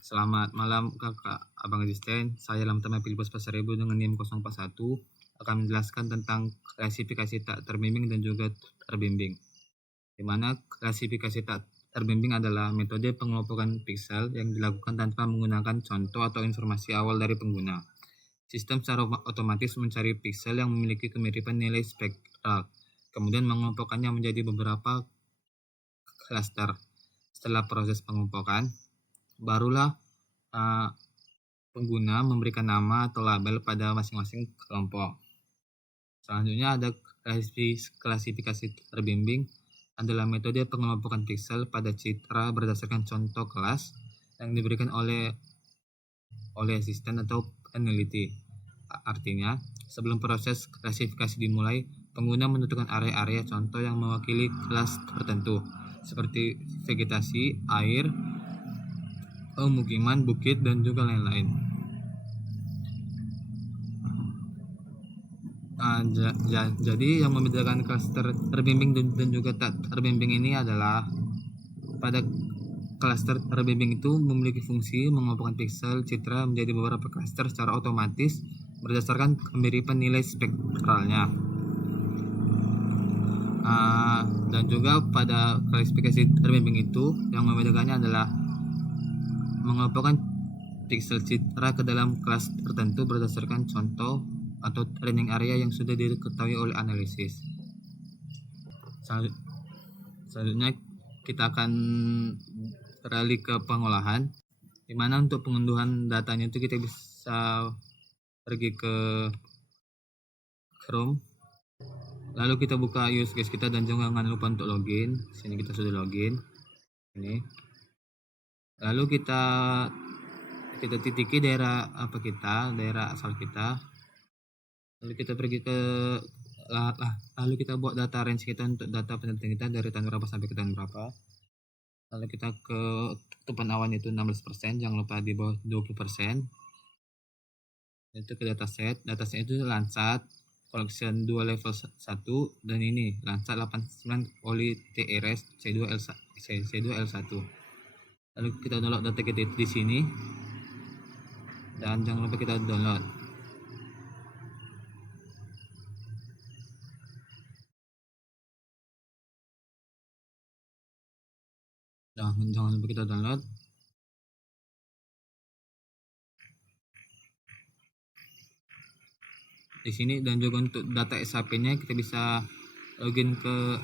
Selamat malam kakak abang asisten. Saya Lamtama Pilpres Pasaribu dengan NIM 041 akan menjelaskan tentang klasifikasi tak terbimbing dan juga terbimbing. Di mana klasifikasi tak terbimbing adalah metode pengelompokan piksel yang dilakukan tanpa menggunakan contoh atau informasi awal dari pengguna. Sistem secara otomatis mencari piksel yang memiliki kemiripan nilai spektral, kemudian mengelompokkannya menjadi beberapa klaster. Setelah proses pengelompokan, barulah pengguna memberikan nama atau label pada masing-masing kelompok. Selanjutnya ada klasifikasi terbimbing adalah metode pengelompokan piksel pada citra berdasarkan contoh kelas yang diberikan oleh asisten atau peneliti. Artinya, sebelum proses klasifikasi dimulai, pengguna menentukan area-area contoh yang mewakili kelas tertentu, seperti vegetasi, air, pemukiman, bukit, dan juga lain-lain. Jadi yang membedakan kelas terbimbing dan juga tak terbimbing ini adalah pada klaster terbimbing itu memiliki fungsi mengelompokkan piksel citra menjadi beberapa klaster secara otomatis berdasarkan kemiripan nilai spektralnya. Dan juga pada klasifikasi terbimbing itu yang membedakannya adalah mengelompokkan piksel citra ke dalam kelas tertentu berdasarkan contoh atau training area yang sudah diketahui oleh analisis. Selanjutnya kita akan beralih ke pengolahan, di mana untuk pengunduhan datanya itu kita bisa pergi ke Chrome, lalu kita buka use case kita dan jangan lupa untuk login. Sini kita sudah login ini, lalu kita titiki daerah asal kita, lalu kita pergi ke lalu kita buat data range kita untuk data penelitian kita dari tahun berapa sampai ke tahun berapa. Lalu kita ke tutupan awan itu 16%, jangan lupa di bawah 20%. Itu ke dataset itu Landsat collection 2 level 1 dan ini Landsat 89 oli TRS C2L1. Lalu kita download data kita di sini dan jangan lupa kita download. Jangan lupa kita download. Di sini dan juga untuk data SAP-nya kita bisa login ke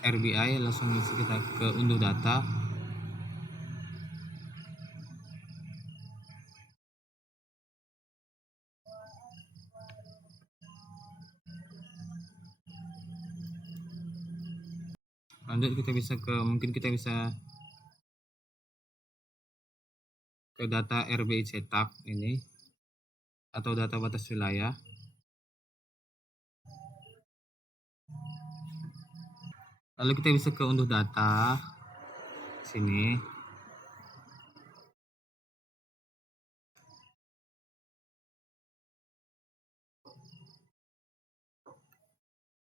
RBI, langsung kita ke unduh data. Lanjut kita bisa ke data RBI cetak ini atau data batas wilayah. Lalu kita bisa ke unduh data sini.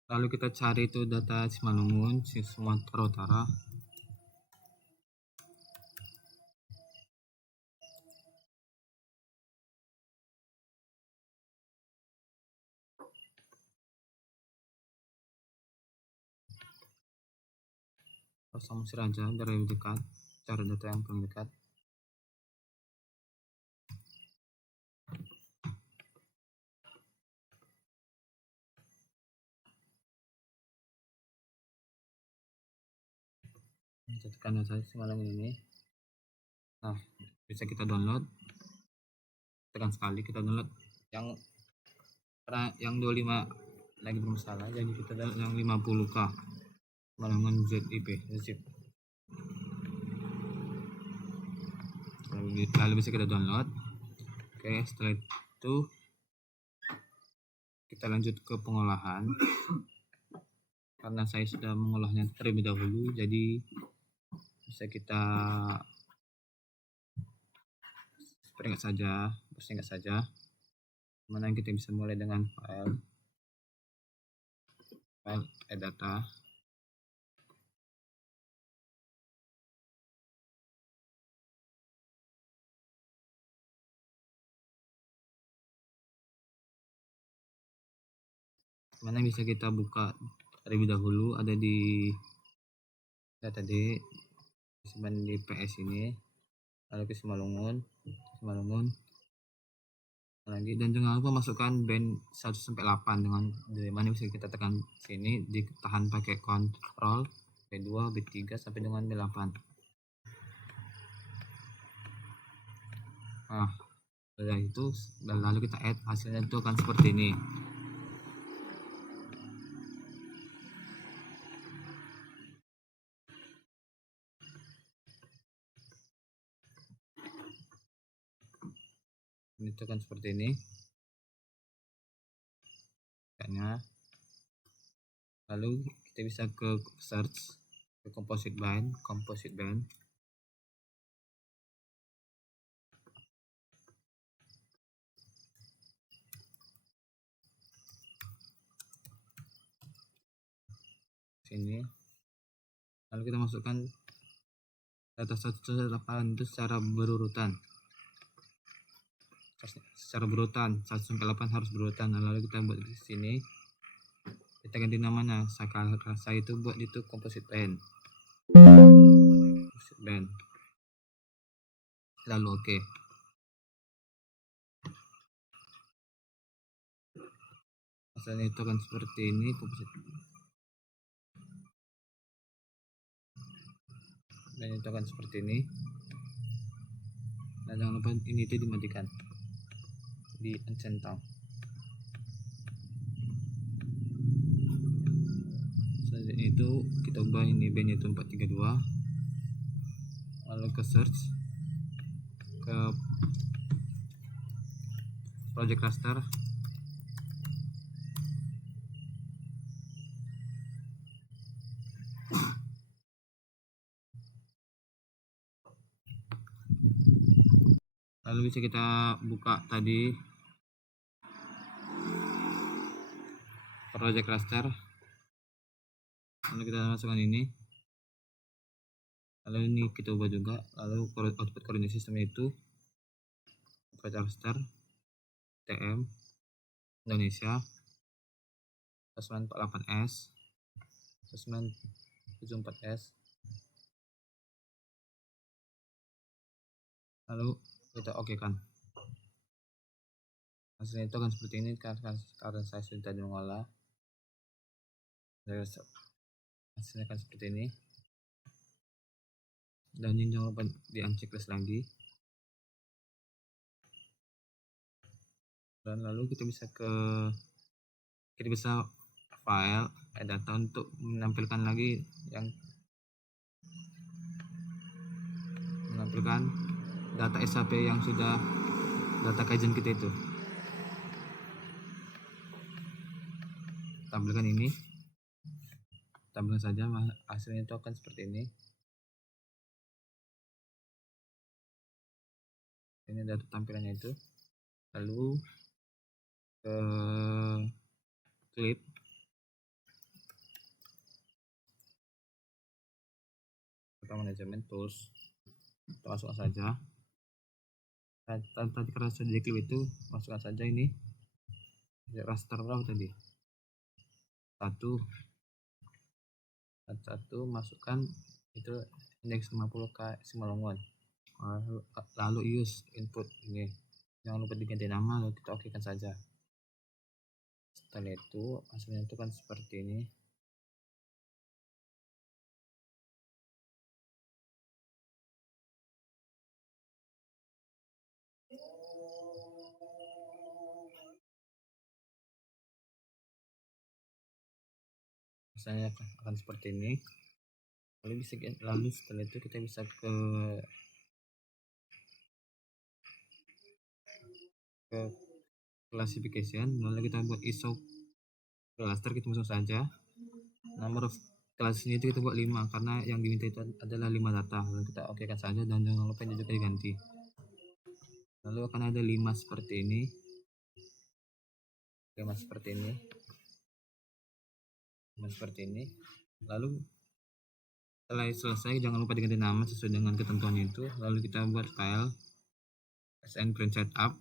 Lalu kita cari itu data Simalungun, Sumatera Utara. Samsir aja dari lebih dekat, cari data yang paling dekat. Tekan data Simalungun ini. Nah, bisa kita download. Tekan sekali kita download yang 25 lagi bermasalah, jadi kita download yang 50K Simalungun ZIP. Lalu bisa kita download. Oke, setelah itu kita lanjut ke pengolahan. Karena saya sudah mengolahnya terlebih dahulu, jadi bisa kita persingkat saja. Mana kita bisa mulai dengan file data. mana bisa kita buka terlebih dahulu, ada di tadi di PS ini, lalu ke Simalungun lagi, dan jangan lupa masukkan band 1 sampai 8 dengan dari mana bisa kita tekan sini, ditahan pakai kontrol B2 B3 sampai dengan B8. Nah, setelah itu dan lalu kita add, hasilnya itu akan seperti ini. Ini itu akan seperti ini kayaknya. Lalu kita bisa ke search, ke composite band. Sini, lalu kita masukkan data 1 itu secara berurutan, 1 sampai 8 harus berurutan. Lalu kita buat di sini, kita ganti namanya, saya itu buat itu composite band. Lalu oke. Hasilnya itu akan seperti ini, dan itu akan seperti ini. Dan jangan lupa ini itu dimatikan, di uncentang. Selanjutnya itu kita ubah ini bandnya itu 432, lalu ke search, ke project raster, lalu bisa kita buka tadi project raster, lalu kita masukkan ini, lalu ini kita ubah juga. Lalu output koordinasi sistemnya itu project raster TM Indonesia 948S 974S, lalu kita oke kan. Hasilnya itu akan seperti ini karena saya sudah mengolah. Hasilnya akan seperti ini, dan ini jangan lupa di unchecklist lagi. Dan lalu kita bisa file data untuk menampilkan lagi data SAP yang sudah data kajian kita itu. Tampilkan saja, hasilnya itu akan seperti ini. Ini data tampilannya itu. Lalu ke clip, kita manajemen tools, kita masukkan saja. Tadi karena sudah di clip itu, masukkan saja ini raster berapa tadi, 1, masukkan itu indeks 50K Simalungun. Lalu use input ini, jangan lupa diganti nama, lalu kita oke kan saja. Setelah itu hasilnya itu kan seperti ini. Misalnya akan seperti ini. Lalu setelah itu kita bisa ke classification, lalu kita buat ISO cluster, kita masuk saja. Number of kelas ini itu kita buat 5 karena yang diminta itu adalah 5 data. Lalu kita oke kan saja, dan jangan lupa ini juga diganti. Lalu akan ada 5 seperti ini, 5 seperti ini. Lalu setelah selesai, jangan lupa diganti nama sesuai dengan ketentuannya itu. Lalu kita buat file SN print setup,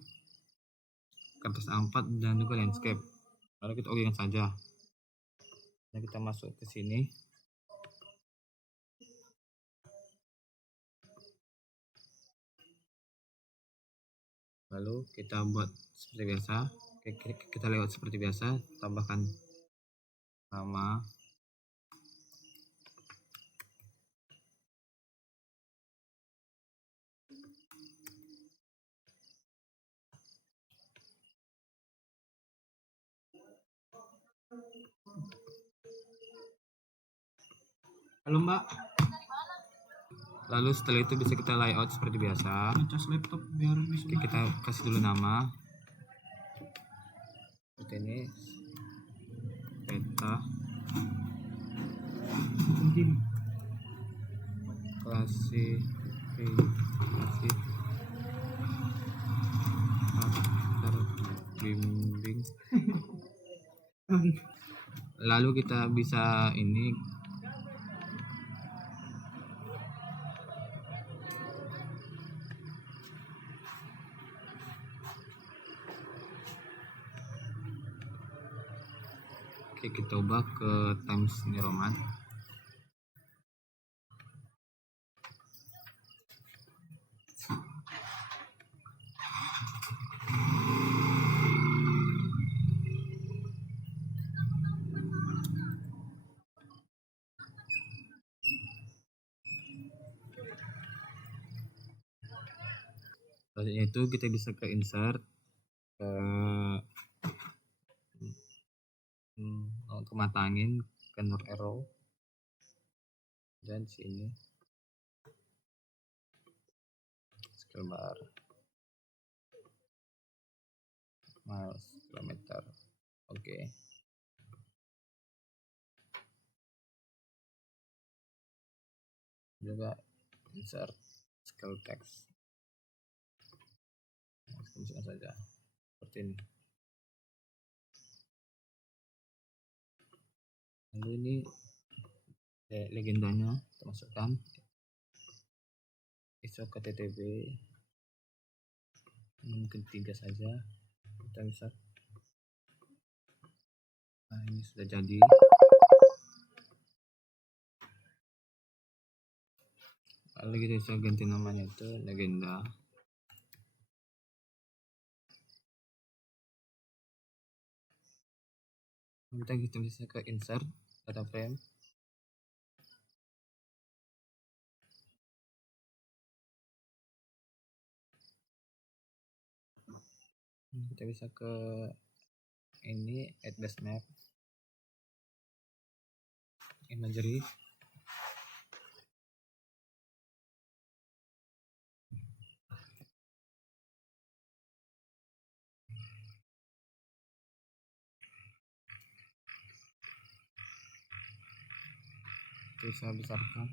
kertas A4, dan juga landscape. Lalu kita oke kan saja. Nah, kita masuk ke sini. Lalu kita buat seperti biasa. Kita lewat seperti biasa, tambahkan nama. Halo Mbak. Lalu setelah itu bisa kita layout seperti biasa. Ngecas laptop biar bisa. Oke, kita kasih dulu nama. Seperti ini. Peta. Klasifikasi terbimbing. Lalu kita bisa ini oke, kita ubah ke Times New Roman. Selanjutnya itu kita bisa ke insert, ke mata angin, ke north arrow, dan sini scale bar, miles, kilometer. Oke. Juga insert scale text. Masukkan saja seperti ini. Lalu ini legendanya kita masukkan, ISO KTTB mungkin 3 saja, kita bisa. Nah, ini sudah jadi. Lalu kita bisa ganti namanya itu legenda. Kita bisa ke insert data frame. Kita bisa ke ini add base map, imagery. Kita bisa besarkan.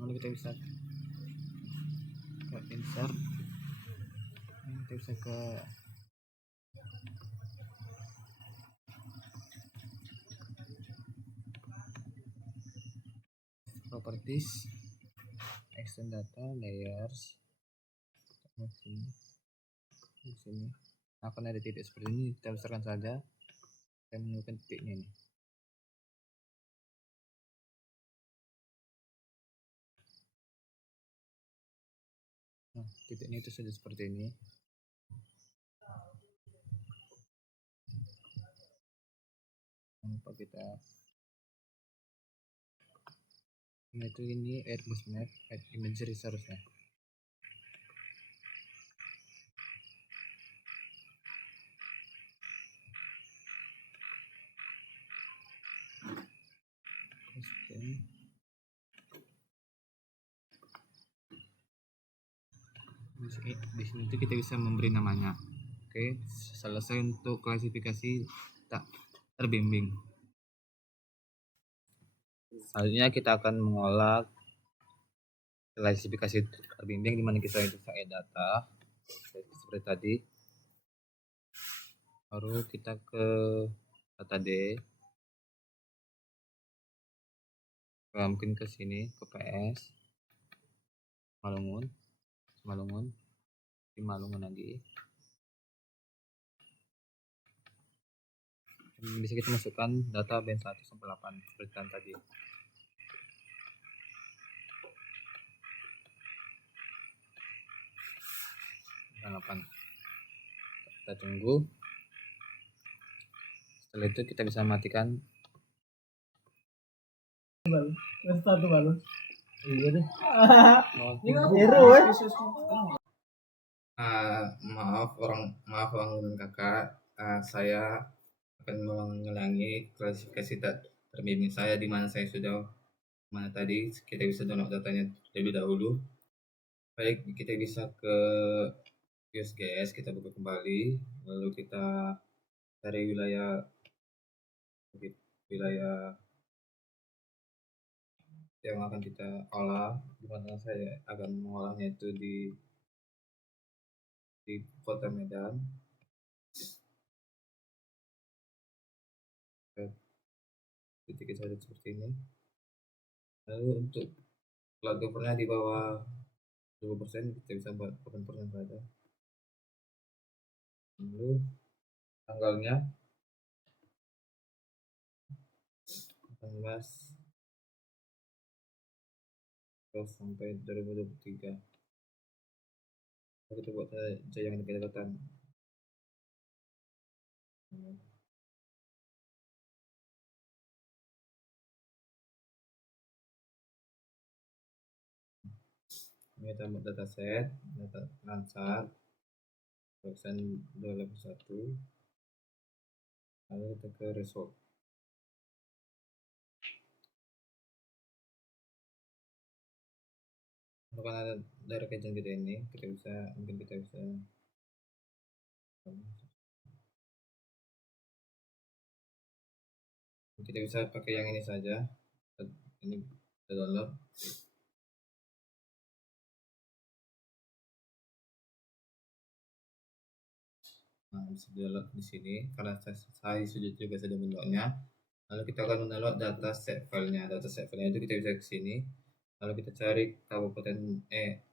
Lalu kita bisa ke insert, kita bisa ke properties, extend data, layers. Di sini akan ada titik seperti ini, kita besarkan saja. Saya menemukan titiknya ini. Nah, titiknya itu sudah seperti ini. Lupa kita ini Airbus map, add imagery seharusnya. Di sini itu kita bisa memberi namanya. Oke, selesai untuk klasifikasi tak terbimbing. Selanjutnya kita akan mengolah klasifikasi terbimbing, di mana kita bisa data seperti tadi. Baru kita ke data D. Mungkin ke sini ke PS Malungun, di Malungun lagi. Bisa kita masukkan data band 1 sampai 8 seperti tadi. Band 8. Kita tunggu. Setelah itu kita bisa matikan. Satu baru. Iya deh. Maaf orang dan kakak, saya akan mengulangi klasifikasi terbimbing saya di mana saya sudah tadi kita bisa download datanya terlebih dahulu. Baik, kita bisa ke USGS, kita buka kembali, lalu kita cari wilayah yang akan kita olah, di mana saya akan mengolahnya itu di Kota Medan. Titik saja seperti ini. Lalu untuk plat covernya di bawah 20%, kita bisa buat 8% saja. Lalu tanggalnya 18 sampai 2023. Kita buat saja yang dekat-dekatan. Ini kita buat dataset, data Landsat, persen 251. Lalu kita ke result. Kalau ada dari kajian kita ini, kita bisa pakai yang ini saja. Ini kita download. Nah, bisa download di sini karena saya sudah mendownloadnya. Lalu kita akan mendownload data set filenya. Data set filenya itu kita bisa ke sini. Lalu kita cari kabupaten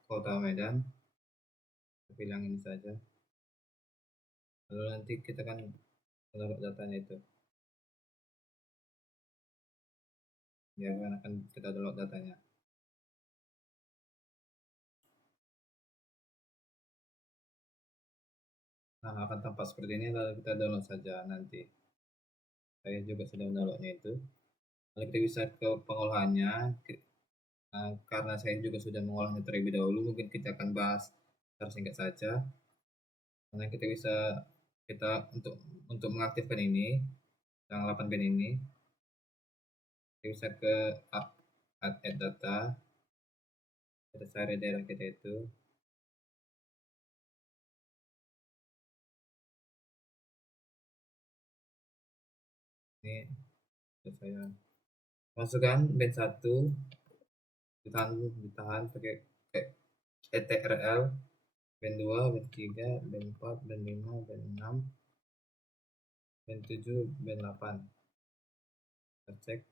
Kota Medan. Kita pilih yang ini saja. Lalu nanti kita akan mendownload datanya itu. Ya, akan kita download datanya. Nah, akan tampak seperti ini, lalu kita download saja nanti. Saya juga sudah mendownloadnya itu. Lalu kita bisa ke pengolahannya. Karena saya juga sudah mengolahnya terlebih dahulu, mungkin kita akan bahas secara singkat saja. Karena kita untuk mengaktifkan ini, yang 8 band ini, kita bisa ke add data. Kita cari daerah kita itu. Ini saya masukkan band 1, ditahan pakai ETRL, band 2, band 3, band 4, band 5, band 6, band 7, band 8. Kita cek.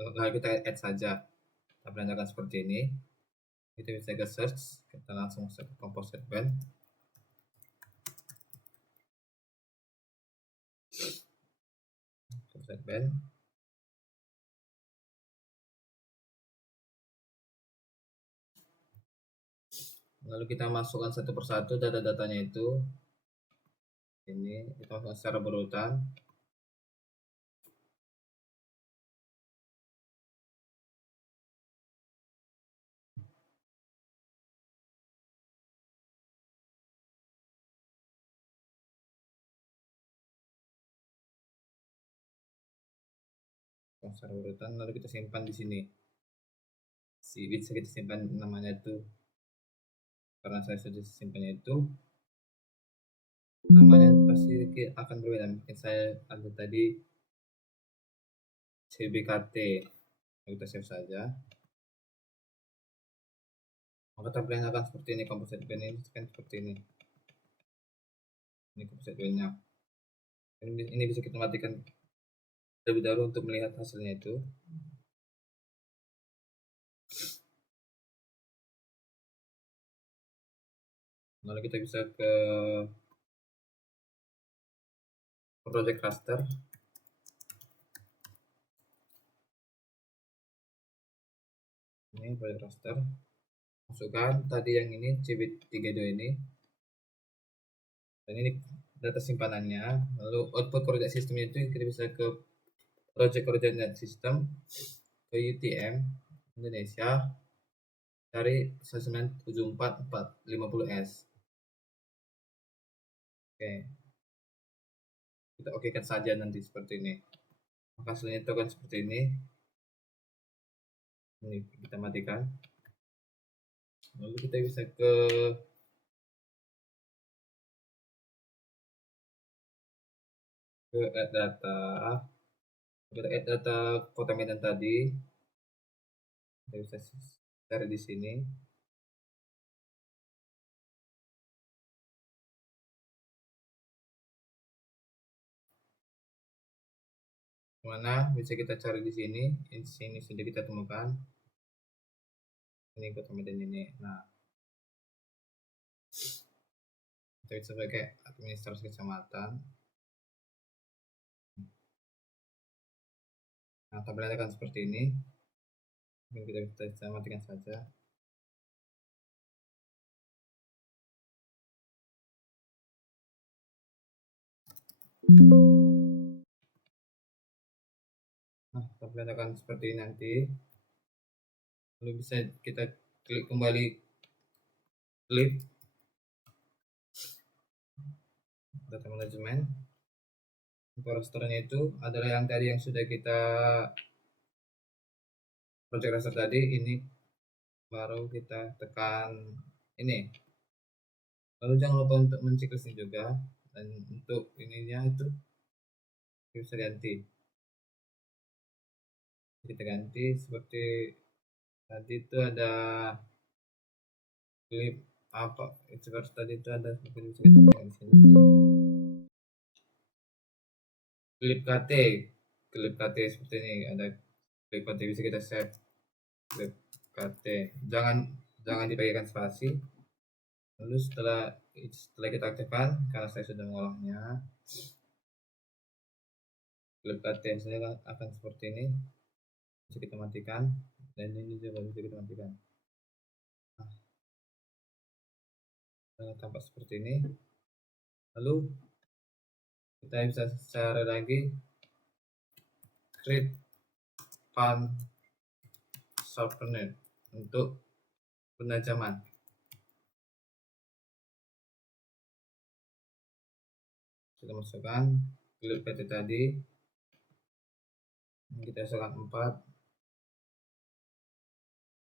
Lalu kita add saja. Kita berandakan seperti ini. Kita bisa ke search, kita langsung masuk ke composite band. Composite band. Lalu kita masukkan satu persatu data-datanya itu. Ini kita masukkan secara berurutan. Secara urutan, lalu kita simpan di sini. Bisa kita simpan namanya itu, karena saya sudah simpannya itu, namanya pasti akan berbeda. Mungkin saya ada tadi CBKT, kita save saja. Maka tampilannya akan seperti ini. Composite band ini kan seperti ini. Ini composite bandnya. Ini bisa kita matikan terlebih dahulu untuk melihat hasilnya itu. Lalu kita bisa ke project cluster. Ini proyek raster, masukkan tadi yang ini CB32 ini, dan ini data simpanannya. Lalu output coordinate sistemnya itu kita bisa ke project coordinate system, ke UTM Indonesia, cari 1974450S. Oke, kita okekan saja nanti seperti ini. Maka hasilnya itu akan seperti ini. Ini kita matikan. Lalu kita bisa ke add data. Kita add data kota Medan tadi. Kita bisa cari di sini. Mana bisa kita cari di sini. Di sini sudah kita temukan. Ini kota Medan ini. Nah, kita bisa pakai administrasi kecamatan. Nah, tabelnya akan seperti ini. Mungkin kita bisa matikan saja. Nah, tabelnya akan seperti ini nanti. Lalu bisa kita klik kembali, klik data manajemen. Untuk rasternya itu adalah yang tadi yang sudah kita project raster tadi. Ini baru kita tekan ini. Lalu jangan lupa untuk menciklisnya juga, dan untuk ininya itu bisa ganti. Kita ganti seperti tadi itu ada klip apa seperti tadi itu ada seperti bisa kita tekan di sini. Klip KT seperti ini, ada klip KT bisa kita save. Klip KT jangan dipakaikan spasi. Lalu setelah kita aktifkan, karena saya sudah mengolahnya, klip KT saya akan seperti ini. Bisa kita matikan, dan ini juga bisa kita matikan. Nah, tampak seperti ini. Lalu kita bisa cari lagi create pan sharpener untuk penajaman. Kita masukkan klip PT tadi. Ini kita masukkan 4,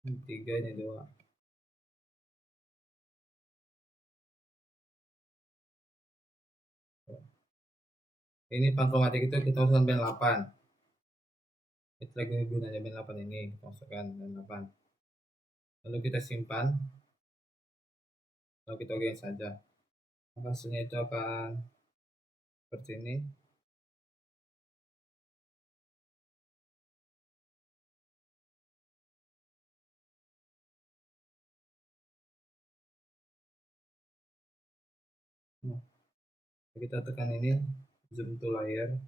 ini 3, ini 2. Ini pan kromatik itu kita masukkan band 8. Kita lagi gunanya band 8 ini, kita masukkan band 8. Lalu kita simpan. Lalu kita oke saja. Maka hasilnya itu akan seperti ini. Nah, kita tekan ini, zoom to layar.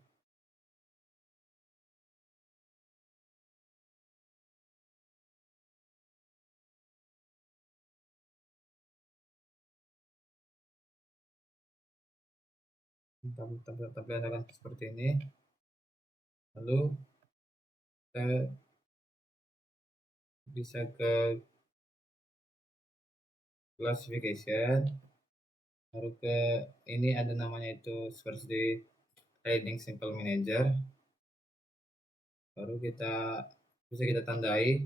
Tampilan akan seperti ini. Lalu kita bisa ke classification, baru ke ini ada namanya itu seperti trading simple manager. Baru kita bisa kita tandai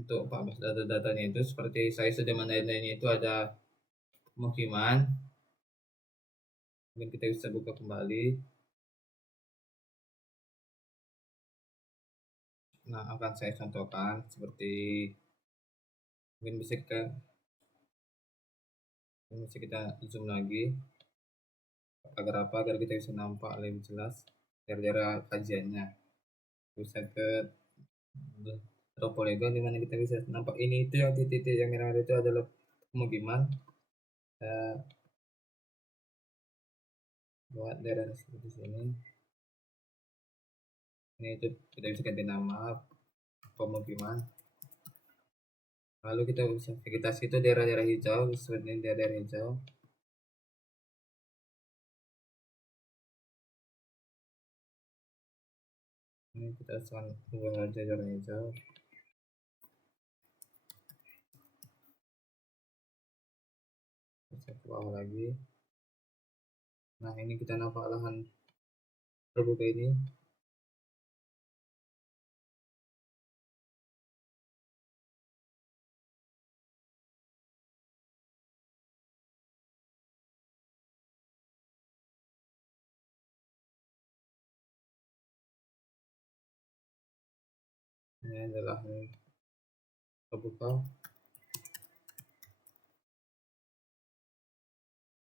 untuk 14 data-datanya itu. Seperti saya sudah menandainya itu ada pemukiman. Mungkin kita bisa buka kembali. Nah, akan saya contohkan seperti mungkin bisa kita zoom lagi agar kita bisa nampak lebih jelas daerah kajiannya. Bisa ke draw polygon dimana kita bisa nampak ini itu yang titik-titik yang merah itu adalah pemukiman. Buat daerah seperti sini. Ini itu kita bisa ganti nama. pemukiman. Lalu kita bisa vegetasi itu daerah-daerah hijau, seperti ini daerah hijau. Ini kita ubah aja daerah hijau. Kita ke bawah lagi. Nah, ini kita nampak lahan terbuka ini. Ini adalah terbuka.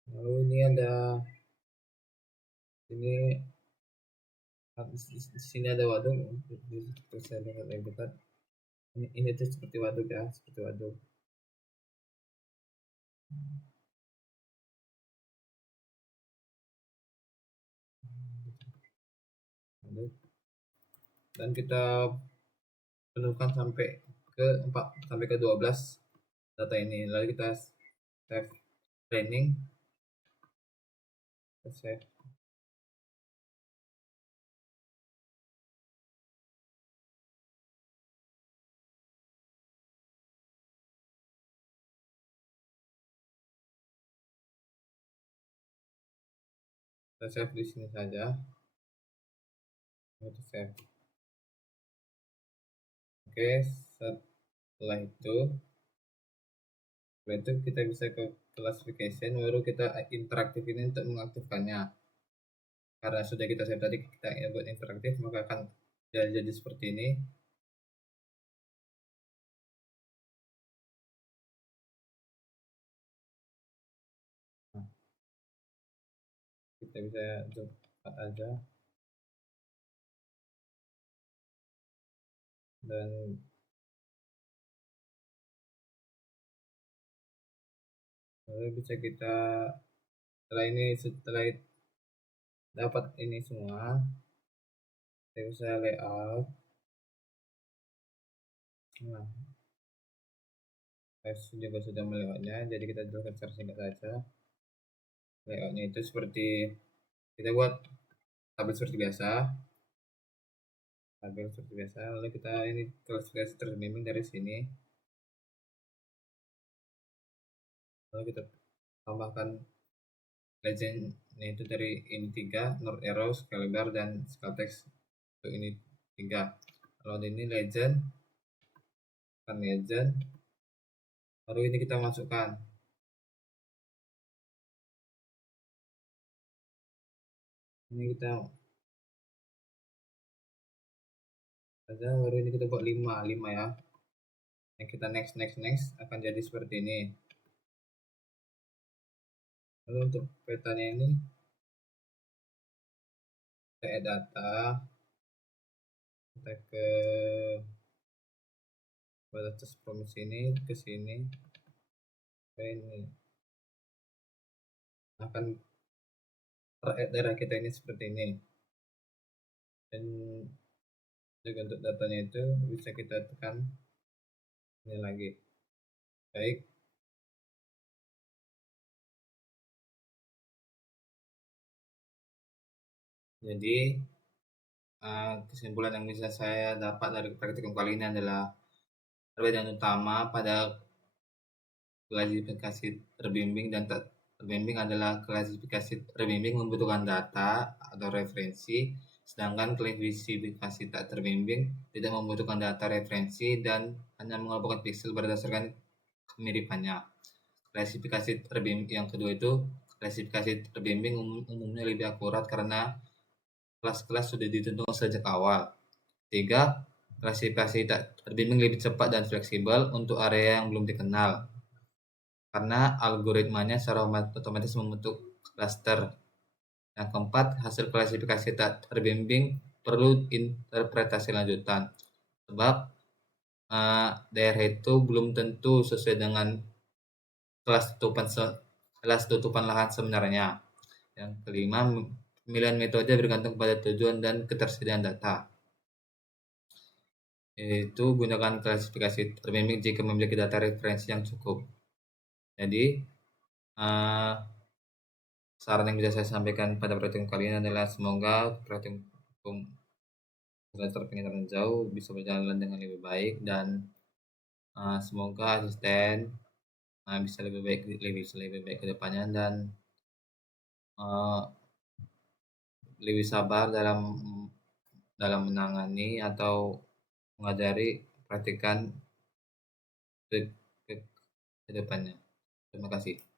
Lalu ini ada ini di sini ada waduk, bisa lihat lebih dekat. Ini tuh seperti waduk ya, seperti waduk. Dan kita penuhkan sampai ke 4 sampai ke 12 data ini. Lalu kita save training, kita save. Kita save di sini saja. Kita save. Oke, setelah itu kita bisa ke classification, baru kita interaktif ini untuk mengaktifkannya. Karena sudah kita save tadi, kita buat interaktif, maka akan jadi seperti ini. Nah, kita bisa zoom aja, dan lalu bisa kita setelah dapat ini semua, kita bisa layout. Nah, saya juga sudah melayoutnya, jadi kita jelaskan secara singkat saja. Layoutnya itu seperti kita buat tabel seperti biasa, lalu kita ini klasifikasi terbimbing dari sini, lalu kita tambahkan legendnya itu dari ini 3, North Arrow, Scale Bar, dan Scale Text untuk ini 3. Kalau ini legend, baru ini kita masukkan. Ini kita baru ini kita buat 5 ya. Yang kita next akan jadi seperti ini. Lalu untuk petanya ini kita add data, kita ke batas promise ini, ke sini, ke ini, akan daerah kita ini seperti ini. Dan juga untuk datanya itu bisa kita tekan ini lagi. Baik, jadi kesimpulan yang bisa saya dapat dari praktikum kali ini adalah perbedaan utama pada klasifikasi terbimbing dan tak terbimbing adalah klasifikasi terbimbing membutuhkan data atau referensi, sedangkan klasifikasi tak terbimbing tidak membutuhkan data referensi dan hanya mengelompokkan pixel berdasarkan kemiripannya. Klasifikasi terbimbing yang kedua itu klasifikasi terbimbing umumnya lebih akurat karena kelas-kelas sudah ditentukan sejak awal. 3. Klasifikasi tak terbimbing lebih cepat dan fleksibel untuk area yang belum dikenal karena algoritmanya secara otomatis membentuk klaster. Yang keempat, hasil klasifikasi tak terbimbing perlu interpretasi lanjutan sebab daerah itu belum tentu sesuai dengan kelas tutupan lahan sebenarnya. Yang kelima, pemilihan metode bergantung pada tujuan dan ketersediaan data. yaitu gunakan klasifikasi termemik jika memiliki data referensi yang cukup. Jadi, saran yang bisa saya sampaikan pada praktikum kali ini adalah semoga praktikum semester penginderaan jauh bisa berjalan dengan lebih baik dan semoga asisten bisa lebih baik ke depannya dan lebih sabar dalam menangani atau mengajari praktikan ke, ke, ke depannya. Terima kasih.